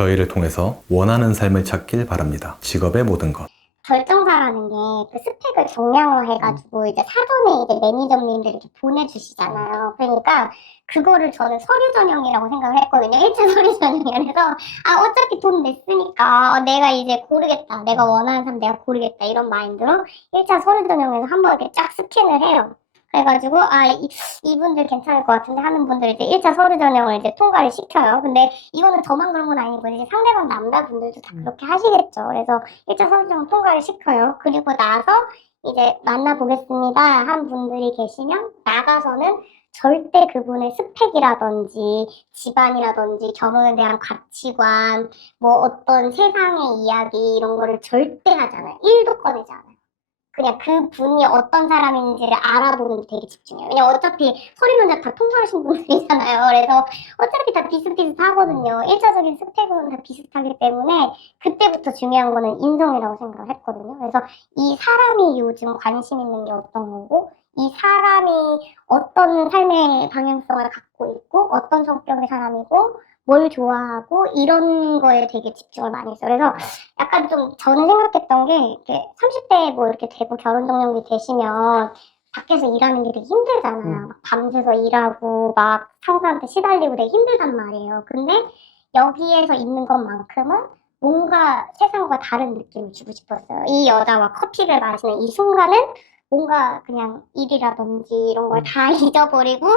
저희를 통해서 원하는 삶을 찾길 바랍니다. 직업의 모든 것. 결정사라는 게 그 스펙을 정량화해가지고 이제 사전에 이제 매니저님들이 이렇게 보내주시잖아요. 그러니까 그거를 저는 서류 전형이라고 생각을 했거든요. 1차 서류 전형이라서 어차피 돈 냈으니까 내가 이제 고르겠다. 내가 원하는 사람 내가 고르겠다. 이런 마인드로 1차 서류 전형에서 한번 이렇게 쫙 스캔을 해요. 그래가지고 이분들 괜찮을 것 같은데 하는 분들 이제 1차 서류 전형을 이제 통과를 시켜요. 근데 이거는 저만 그런 건 아니고 이제 상대방 남자분들도 다 그렇게 하시겠죠. 그래서 1차 서류 전형 통과를 시켜요. 그리고 나서 이제 만나보겠습니다 한 분들이 계시면 나가서는 절대 그분의 스펙이라든지 집안이라든지 결혼에 대한 가치관 뭐 어떤 세상의 이야기 이런 거를 절대 하지 않아요. 1도 꺼내지 않아요. 그냥 그 분이 어떤 사람인지를 알아보는 데 되게 집중해요. 왜냐면 어차피 서류 문제 다 통과하신 분들이잖아요. 그래서 어차피 다 비슷비슷하거든요. 1차적인 스펙은 다 비슷하기 때문에 그때부터 중요한 거는 인성이라고 생각을 했거든요. 그래서 이 사람이 요즘 관심 있는 게 어떤 거고 이 사람이 어떤 삶의 방향성을 갖고 있고 어떤 성격의 사람이고 뭘 좋아하고 이런 거에 되게 집중을 많이 했어요. 그래서 약간 좀 저는 생각했던 게 이렇게 30대 뭐 이렇게 되고 결혼 정년기 되시면 밖에서 일하는 게 되게 힘들잖아요. 막 밤새서 일하고 막 상사한테 시달리고 되게 힘들단 말이에요. 근데 여기에서 있는 것만큼은 뭔가 세상과 다른 느낌을 주고 싶었어요. 이 여자와 커피를 마시는 이 순간은 뭔가 그냥 일이라든지 이런 걸 다 잊어버리고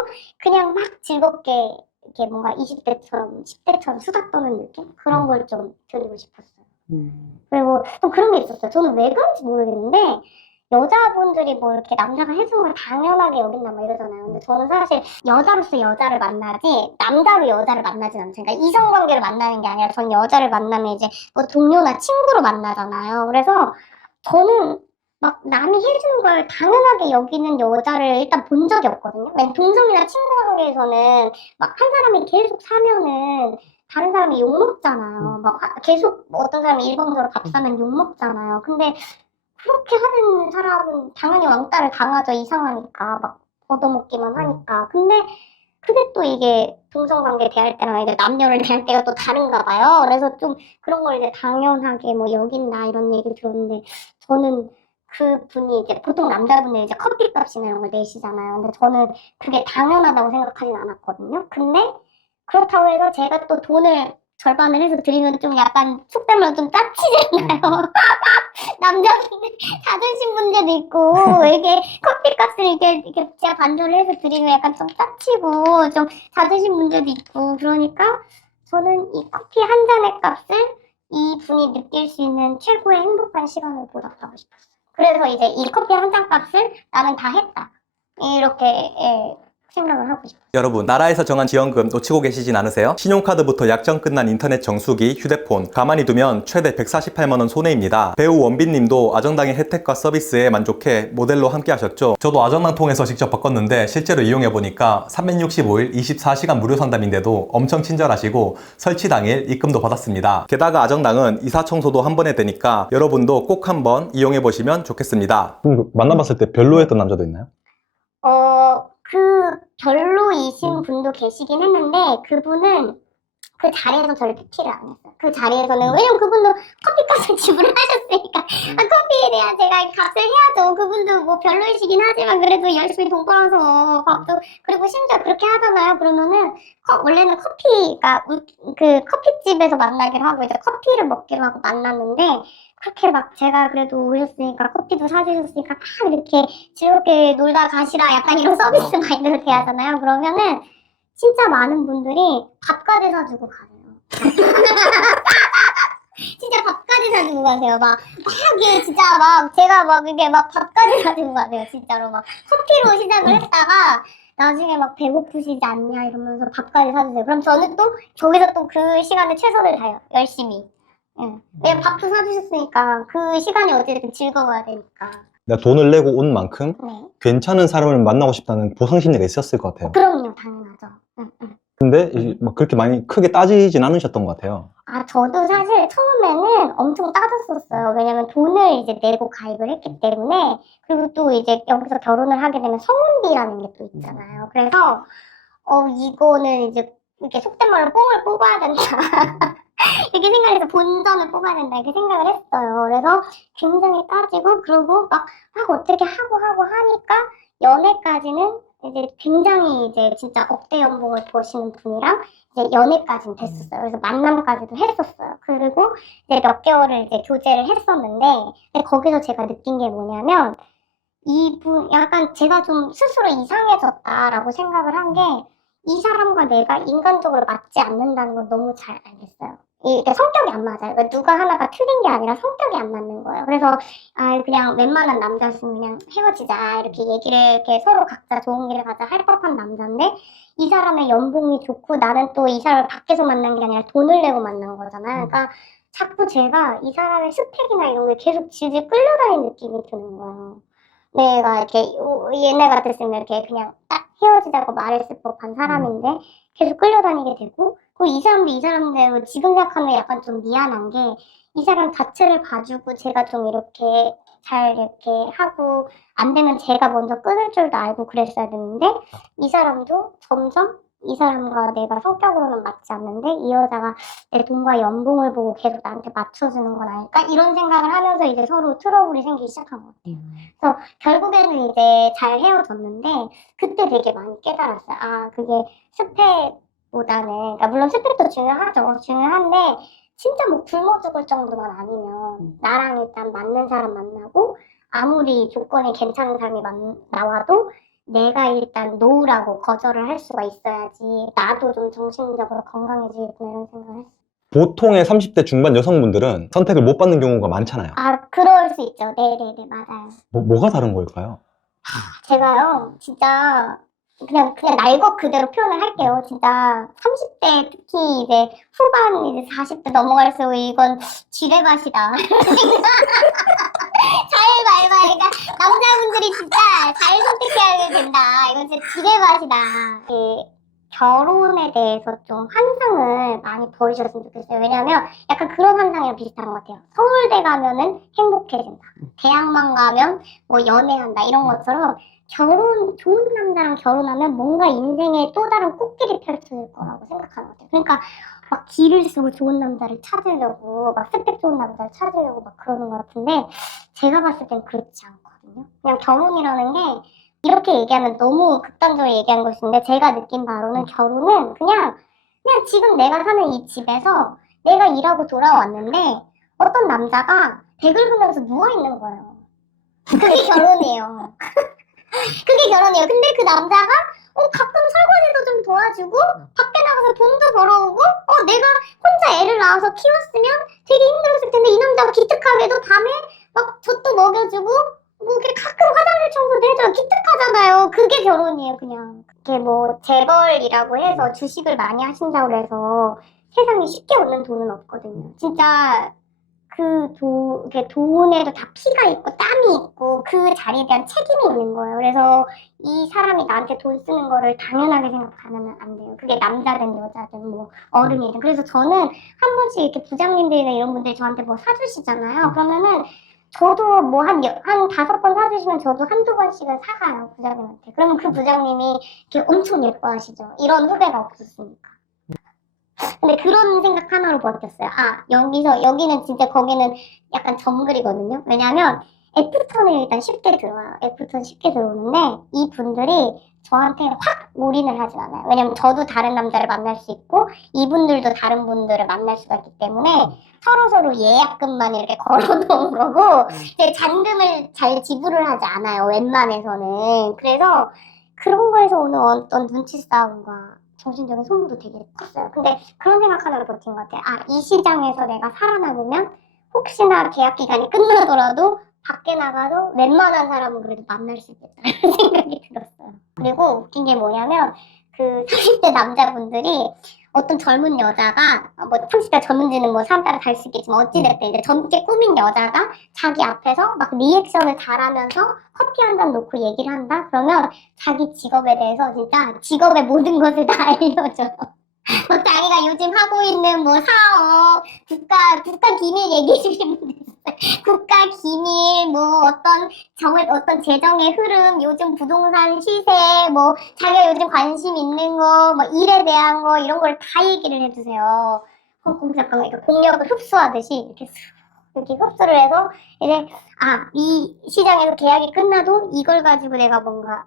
그냥 막 즐겁게 이렇게 뭔가 20대처럼 10대처럼 수다 떠는 느낌? 그런 걸 좀 드리고 싶었어요. 그리고 또 그런 게 있었어요. 저는 왜 그런지 모르겠는데 여자분들이 뭐 이렇게 남자가 해주는 걸 당연하게 여긴다 뭐 이러잖아요. 근데 저는 사실 여자로서 여자를 만나지 남자로 여자를 만나진 않죠. 그러니까 이성관계를 만나는 게 아니라 전 여자를 만나면 이제 뭐 동료나 친구로 만나잖아요. 그래서 저는 막 남이 해주는 걸 당연하게 여기는 여자를 일단 본 적이 없거든요. 왜냐면 동성이나 친구 관계에서는 막 한 사람이 계속 사면은 다른 사람이 욕먹잖아요. 막 계속 어떤 사람이 일방적으로 밥 사면 욕먹잖아요. 근데 그렇게 하는 사람은 당연히 왕따를 당하죠. 이상하니까 막 얻어먹기만 하니까. 근데 그게 또 이게 동성관계 대할 때랑 이제 남녀를 대할 때가 또 다른가 봐요. 그래서 좀 그런 걸 이제 당연하게 뭐 여긴다 이런 얘기를 들었는데 저는 그 분이 이제 보통 남자분들 이제 커피값이나 이런 걸 내시잖아요. 근데 저는 그게 당연하다고 생각하진 않았거든요. 근데 그렇다고 해서 제가 또 돈을 절반을 해서 드리면 좀 약간 속된 말로 좀 짜치잖아요. 남자분들 자존심 문제도 있고 이게 커피값을 이렇게 제가 반조를 해서 드리면 약간 좀 짜치고 좀 자존심 문제도 있고 그러니까 저는 이 커피 한 잔의 값을 이 분이 느낄 수 있는 최고의 행복한 시간을 보답하고 싶었어요. 그래서 이제 이 커피 한 잔 값을 나는 다 했다 이렇게 생각을 하고 싶어요. 여러분, 나라에서 정한 지원금 놓치고 계시진 않으세요? 신용카드부터 약정 끝난 인터넷 정수기, 휴대폰 가만히 두면 최대 148만원 손해입니다. 배우 원빈님도 아정당의 혜택과 서비스에 만족해 모델로 함께 하셨죠. 저도 아정당 통해서 직접 바꿨는데 실제로 이용해보니까 365일 24시간 무료 상담인데도 엄청 친절하시고 설치 당일 입금도 받았습니다. 게다가 아정당은 이사 청소도 한 번에 되니까 여러분도 꼭 한번 이용해보시면 좋겠습니다. 그럼 만나봤을 때 별로였던 남자도 있나요? 그 별로이신 분도 계시긴 했는데 그분은 그 자리에서 저를 PT를 안 했어요. 그 자리에서는 왜냐면 그분도 커피값을 지불하셨으니까 커피에 대한 제가 값을 해야죠. 그분도 뭐 별로이시긴 하지만 그래도 열심히 돈 벌어서 밥도 그리고 심지어 그렇게 하잖아요. 그러면은 원래는 커피가 그 커피집에서 만나기로 하고 이제 커피를 먹기로 하고 만났는데 그렇게 막 제가 그래도 오셨으니까 커피도 사주셨으니까 막 이렇게 즐겁게 놀다 가시라 약간 이런 서비스 마인드로 대하잖아요. 그러면은 진짜 많은 분들이 밥까지 사주고 가세요. 진짜 밥까지 사주고 가세요. 막 이게 진짜 막 제가 막 이게 막 밥까지 사주고 가세요. 진짜로 막 커피로 시작을 했다가 나중에 막 배고프시지 않냐 이러면서 밥까지 사주세요. 그럼 저는 또 저기서 또 그 시간에 최선을 다해요. 열심히. 예. 왜냐면 밥도 사주셨으니까 그 시간이 어쨌든 즐거워야 되니까. 내가 돈을 내고 온 만큼 네. 괜찮은 사람을 만나고 싶다는 보상심리가 있었을 것 같아요. 그럼요, 당연하죠. 응. 근데 막 그렇게 많이 크게 따지진 않으셨던 것 같아요. 저도 사실 처음에는 엄청 따졌었어요. 왜냐면 돈을 이제 내고 가입을 했기 때문에. 그리고 또 이제 여기서 결혼을 하게 되면 성혼비라는 게 또 있잖아요. 그래서, 이거는 이제 이렇게 속된 말로 뽕을 뽑아야 된다. 이렇게 생각해서 본전을 뽑아야 된다 이렇게 생각을 했어요. 그래서 굉장히 따지고 그러고 막 어떻게 하고 하니까 연애까지는 이제 굉장히 이제 진짜 억대 연봉을 버시는 분이랑 이제 연애까지는 됐었어요. 그래서 만남까지도 했었어요. 그리고 이제 몇 개월을 이제 교제를 했었는데 근데 거기서 제가 느낀 게 뭐냐면 이분 약간 제가 좀 스스로 이상해졌다라고 생각을 한 게 이 사람과 내가 인간적으로 맞지 않는다는 걸 너무 잘 알겠어요. 이게 성격이 안 맞아요. 그러니까 누가 하나가 틀린 게 아니라 성격이 안 맞는 거예요. 그래서 그냥 웬만한 남자였으면 그냥 헤어지자 이렇게 얘기를 이렇게 서로 각자 좋은 길을 가자 할 법한 남자인데 이 사람의 연봉이 좋고 나는 또 이 사람을 밖에서 만난 게 아니라 돈을 내고 만난 거잖아요. 그러니까 자꾸 제가 이 사람의 스펙이나 이런 게 계속 질질 끌려다니는 느낌이 드는 거예요. 내가 이렇게 옛날 같았으면 이렇게 그냥 딱 헤어지자고 말했을 법한 사람인데 계속 끌려다니게 되고 그리고 이 사람도 이 사람대로 지금 생각하면 약간 좀 미안한 게 이 사람 자체를 봐주고 제가 좀 이렇게 잘 이렇게 하고 안 되면 제가 먼저 끊을 줄도 알고 그랬어야 되는데 이 사람도 점점 이 사람과 내가 성격으로는 맞지 않는데 이 여자가 내 돈과 연봉을 보고 계속 나한테 맞춰주는 건 아닐까 이런 생각을 하면서 이제 서로 트러블이 생기기 시작한 것 같아요. 그래서 결국에는 이제 잘 헤어졌는데 그때 되게 많이 깨달았어요. 아 그게 스펙보다는 그러니까 물론 스펙도 중요하죠. 중요한데 진짜 뭐 굶어 죽을 정도만 아니면 나랑 일단 맞는 사람 만나고 아무리 조건이 괜찮은 사람이 나와도 내가 일단 노라고 거절을 할 수가 있어야지 나도 좀 정신적으로 건강해지겠구나 이런 생각을 했어요. 보통의 30대 중반 여성분들은 선택을 못 받는 경우가 많잖아요. 아 그럴 수 있죠. 네네네 맞아요. 뭐가 다른 걸까요? 제가요, 진짜, 그냥 날 것 그대로 표현을 할게요. 진짜, 30대, 특히 이제, 후반, 이제 40대 넘어갈수록 이건 지뢰밭이다. 잘 말봐. 그러니까, 남자분들이 진짜 잘 선택해야 된다. 이건 진짜 지뢰밭이다. 결혼에 대해서 좀 환상을 많이 버리셨으면 좋겠어요. 왜냐면 약간 그런 환상이랑 비슷한 것 같아요. 서울대 가면은 행복해진다. 대학만 가면 뭐 연애한다. 이런 것처럼 좋은 남자랑 결혼하면 뭔가 인생에 또 다른 꽃길이 펼쳐질 거라고 생각하는 것 같아요. 그러니까 막 길을 쓰고 좋은 남자를 찾으려고 막 스펙 좋은 남자를 찾으려고 막 그러는 것 같은데 제가 봤을 땐 그렇지 않거든요. 그냥 결혼이라는 게 이렇게 얘기하면 너무 극단적으로 얘기한 것인데 제가 느낀 바로는 결혼은 그냥 지금 내가 사는 이 집에서 내가 일하고 돌아왔는데 어떤 남자가 배 긁으면서 누워있는 거예요. 그게 결혼이에요. 그게 결혼이에요. 근데 그 남자가 가끔 설거지도 좀 도와주고 밖에 나가서 돈도 벌어오고 내가 혼자 애를 낳아서 키웠으면 되게 힘들었을 텐데 이 남자가 기특하게도 밤에 막 젖도 먹여주고 뭐 이렇게 가끔 화장실 청소도 해줘요. 기특하잖아요. 그게 결혼이에요. 그냥 그게 뭐 재벌이라고 해서 주식을 많이 하신다고 해서 세상에 쉽게 얻는 돈은 없거든요. 진짜 이렇게 돈에도 다 피가 있고 땀이 있고 그 자리에 대한 책임이 있는 거예요. 그래서 이 사람이 나한테 돈 쓰는 거를 당연하게 생각하면 안 돼요. 그게 남자든 여자든 뭐 어른이든. 그래서 저는 한 번씩 이렇게 부장님들이나 이런 분들이 저한테 뭐 사주시잖아요. 그러면은 저도 뭐 한 5번 사주시면 저도 한두 번씩은 사가요, 부장님한테. 그러면 그 부장님이 이렇게 엄청 예뻐하시죠. 이런 후배가 없었으니까. 근데 그런 생각 하나로 버텼어요. 여기는 진짜 거기는 약간 정글이거든요. 왜냐면 애프터는 일단 쉽게 들어와요. 애프터는 쉽게 들어오는데 이 분들이 저한테 확 올인을 하진 않아요. 왜냐면 저도 다른 남자를 만날 수 있고 이분들도 다른 분들을 만날 수가 있기 때문에 서로 예약금만 이렇게 걸어놓은 거고 이제 잔금을 잘 지불을 하지 않아요. 웬만해서는. 그래서 그런 거에서 오는 어떤 눈치 싸움과 정신적인 소모도 되게 컸어요. 근데 그런 생각 하나로 버틴 것 같아요. 이 시장에서 내가 살아남으면 혹시나 계약 기간이 끝나더라도 밖에 나가도 웬만한 사람은 그래도 만날 수 있겠다는 생각이 들었어요. 그리고 웃긴 게 뭐냐면 그 30대 남자분들이 어떤 젊은 여자가 뭐 30대 젊은지는 뭐 사람 따라 다를 수 있겠지만 어찌됐든 이제 젊게 꾸민 여자가 자기 앞에서 막 리액션을 잘하면서 커피 한 잔 놓고 얘기를 한다? 그러면 자기 직업에 대해서 진짜 직업의 모든 것을 다 알려줘요. 뭐 자기가 요즘 하고 있는 뭐 사업, 국가 기밀 얘기해주시는 분들 있어요. 국가 기밀, 뭐 어떤 재정의 흐름, 요즘 부동산 시세, 뭐 자기가 요즘 관심 있는 거, 뭐 일에 대한 거 이런 걸 다 얘기를 해주세요. 잠깐 그러니까 공력을 흡수하듯이 이렇게 이렇게 흡수를 해서 이제 이 시장에서 계약이 끝나도 이걸 가지고 내가 뭔가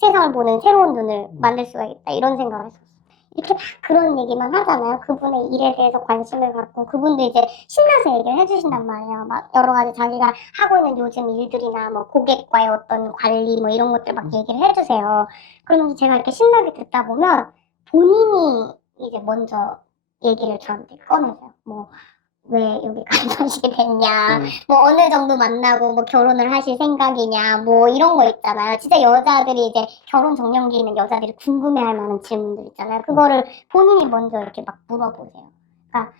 세상을 보는 새로운 눈을 만들 수가 있다 이런 생각을 했었어요. 이렇게 막 그런 얘기만 하잖아요. 그분의 일에 대해서 관심을 갖고 그분도 이제 신나서 얘기를 해주신단 말이에요. 막 여러 가지 자기가 하고 있는 요즘 일들이나 뭐 고객과의 어떤 관리 뭐 이런 것들 막 얘기를 해주세요. 그러면서 제가 이렇게 신나게 듣다 보면 본인이 이제 먼저 얘기를 저한테 꺼내세요. 뭐 왜 여기 가입하시게 됐냐, 뭐 어느 정도 만나고 뭐 결혼을 하실 생각이냐, 뭐 이런 거 있잖아요. 진짜 여자들이 이제 결혼 정년기에 있는 여자들이 궁금해할 만한 질문들 있잖아요. 그거를 본인이 먼저 이렇게 막 물어보세요. 그러니까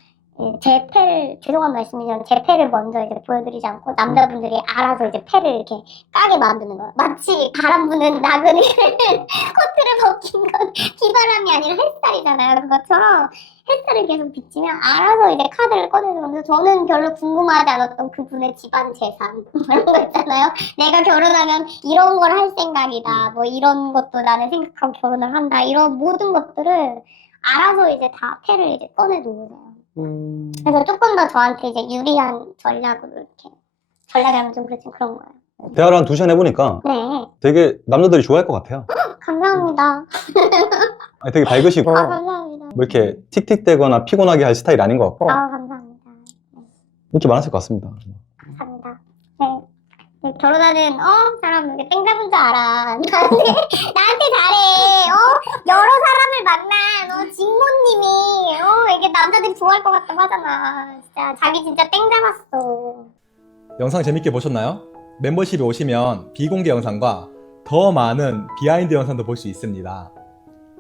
제 패를, 죄송한 말씀이지만 제 패를 먼저 이제 보여드리지 않고 남자분들이 알아서 이제 패를 이렇게 까게 만드는 거예요. 마치 바람 부는 나그네 코트를 벗긴 건 비바람이 아니라 햇살이잖아요. 그것처럼 햇살을 계속 비치면 알아서 이제 카드를 꺼내주면서 저는 별로 궁금하지 않았던 그분의 집안 재산 이런 거 있잖아요. 내가 결혼하면 이런 걸 할 생각이다. 뭐 이런 것도 나는 생각하고 결혼을 한다. 이런 모든 것들을 알아서 이제 다 패를 이제 꺼내놓으세요. 그래서 조금 더 저한테 이제 유리한 전략으로 이렇게 전략이라면 좀 그렇지만 그런 거예요. 대화를 한 2시간 해보니까 네, 되게 남자들이 좋아할 것 같아요. 감사합니다. 아니, 되게 밝으시고 감사합니다. 뭐 이렇게 틱틱대거나 피곤하게 할 스타일이 아닌 것 같고 감사합니다. 인기 많았을 것 같습니다. 감사합니다. 네. 네, 결혼하는 사람 이렇게 땡 잡은 줄 알아. 나한테 잘해. 여러 사람을 만난 직모님이 이게 남자들이 좋아할 것 같다고 하잖아. 진짜 자기 진짜 땡 잡았어. 영상 재밌게 보셨나요? 멤버십에 오시면 비공개 영상과 더 많은 비하인드 영상도 볼 수 있습니다.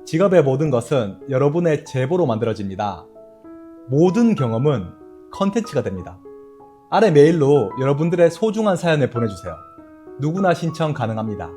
직업의 모든 것은 여러분의 제보로 만들어집니다. 모든 경험은 컨텐츠가 됩니다. 아래 메일로 여러분들의 소중한 사연을 보내주세요. 누구나 신청 가능합니다.